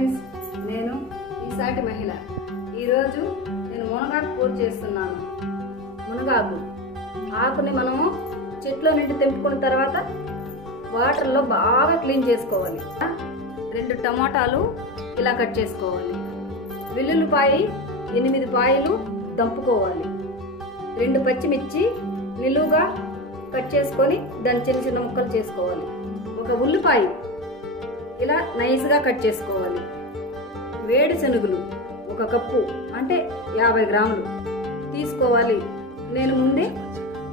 Friends, నేను ఈసాటి మహిళ. ఈరోజు నేను మునగాకు కూర చేస్తున్నాను. మునగాకు ఆకుని మనము చెట్లో నుండి తెంపుకున్న తర్వాత వాటర్లో బాగా క్లీన్ చేసుకోవాలి. 2 టమాటాలు ఇలా కట్ చేసుకోవాలి. వెల్లుల్లిపాయి 8 పాయలు దంపుకోవాలి. 2 పచ్చిమిర్చి నిలువుగా కట్ చేసుకొని దాన్ని చిన్న చిన్న ముక్కలు చేసుకోవాలి. ఒక ఉల్లిపాయ ఇలా నైస్గా కట్ చేసుకోవాలి. వేరుశనగలు 1 కప్పు అంటే 50 గ్రాములు తీసుకోవాలి. నేను ముందే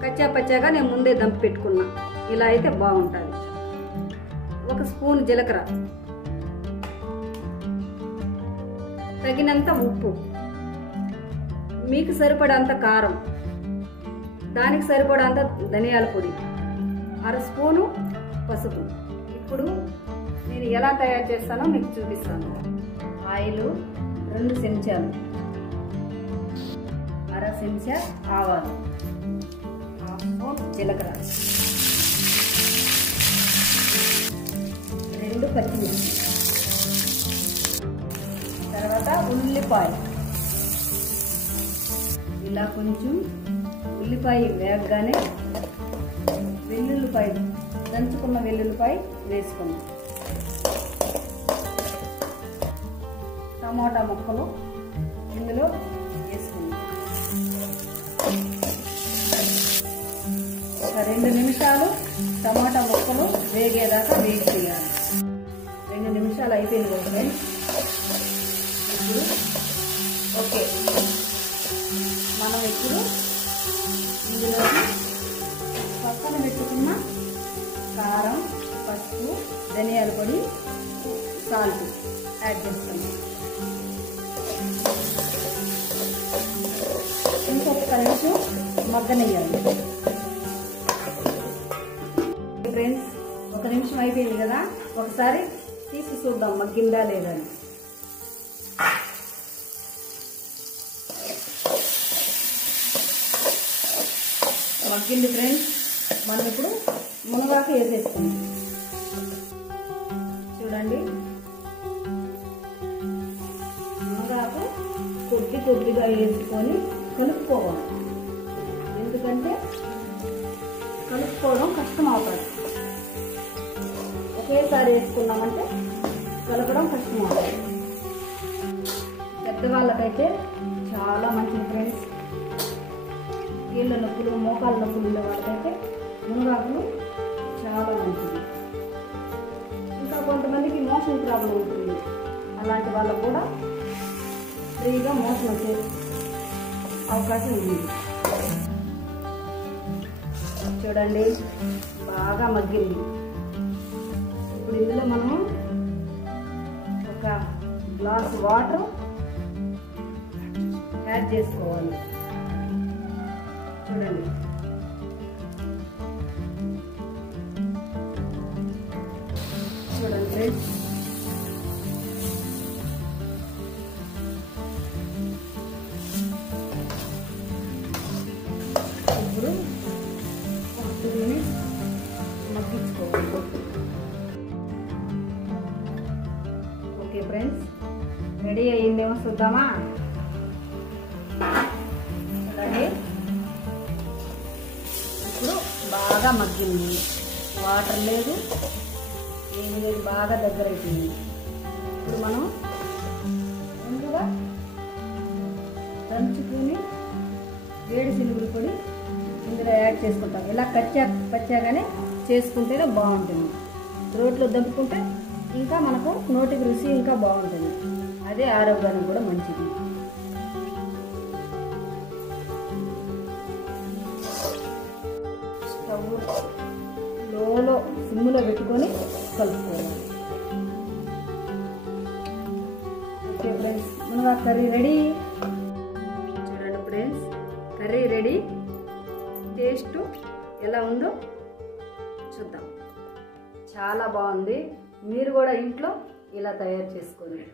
కచ్చాపచ్చాగా ముందే దంపి పెట్టుకున్నా. ఇలా అయితే బాగుంటుంది. 1 స్పూన్ జీలకర్ర, తగినంత ఉప్పు, మీకు సరిపడంత కారం, దానికి సరిపడంత ధనియాల పొడి, 1/2 స్పూను పసుపు. ఇప్పుడు నేను ఎలా తయారు చేస్తానో మీకు చూపిస్తాను. ఆయిల్ 2 చెంచాలు, 1/2 చెంచా ఆవాలు, 1/2 స్పూన్ జీలకర్ర, 2 పచ్చిమిర్చి, తర్వాత ఉల్లిపాయ. ఇలా కొంచెం ఉల్లిపాయ వేగగానే వెల్లుల్లిపాయ, దంచుకున్న వెల్లుల్లిపాయ వేసుకుందాం. టమాటా ముక్కలు ఇందులో వేసుకుందాం. ఒక 2 నిమిషాలు టమాటా ముక్కలు వేగేదాకా వేడి చేయాలి. 2 నిమిషాలు అయిపోయింది కదా. ఇప్పుడు ఓకే, మనం ఇప్పుడు ఇందులో పక్కన పెట్టుకున్న కారం, పసుపు, ధనియాల పొడి, సాల్ట్ యాడ్ చేస్తాము. ఇంకొక నిమిషం మగ్గనియ్యాలి. ఫ్రెండ్స్, 1 నిమిషం అయిపోయింది కదా. ఒకసారి తీసి చూద్దాం మగ్గిందా లేదా అని. మగ్గింది ఫ్రెండ్స్. మనం ఇప్పుడు మునగాకు వేసేసుకుందాం. చూడండి, మునగాకు కొద్దిగా వేసుకొని కలుపుకోవాలి. ఎందుకంటే కలుపుకోవడం కష్టం అవుతుంది. ఒకేసారి వేసుకున్నామంటే కలపడం కష్టం అవుతుంది. పెద్దవాళ్ళకైతే చాలా మంచిది ఫ్రెండ్స్. కీళ్ళ నొప్పులు, మోకాళ్ళ నొప్పులు ఉండే వాళ్ళకైతే మునగాకులు చాలా మంచిది. ఇంకా కొంతమందికి మోషన్ ప్రాబ్లం ఉంటుంది. అలాంటి వాళ్ళకు కూడా ఫ్రీగా మోషన్ వచ్చే అవకాశం ఉంది. చూడండి, బాగా మగ్గింది. ఇప్పుడు ఇందులో మనము 1 గ్లాస్ వాటర్ యాడ్ చేసుకోవాలి. చూడండి, చూడండి ఫ్రెండ్స్, ఇప్పుడు 2 మినిట్స్ మగ్గించుకోవాలి. ఓకే ఫ్రెండ్స్, రెడీ అయ్యిందేమో చూద్దామా. చూడండి, ఇప్పుడు బాగా మగ్గింది. వాటర్ లేదు, ఏమి లేదు, బాగా దగ్గర అయిపోయింది. ఇప్పుడు మనం ముందుగా దంచుకుని వేరుశనగల పొడి ఇందులో యాడ్ చేసుకుంటాం. ఇలా పచ్చాగానే చేసుకుంటేనే బాగుంటుంది. రోట్లో దంపుకుంటే ఇంకా మనకు నోటికి రుచి ఇంకా బాగుంటుంది. అదే ఆరోగ్యానికి కూడా మంచిది. స్టవ్ లోలో సిమ్లో పెట్టుకొని కలుపుకోవాలి. ఓకే ఫ్రెండ్స్, మునగాకు కర్రీ రెడీ. చూడండి ఫ్రెండ్స్, కర్రీ రెడీ. టేస్ట్ ఎలా ఉందో చూద్దాం. చాలా బాగుంది. మీరు కూడా ఇంట్లో ఇలా తయారు చేసుకోండి.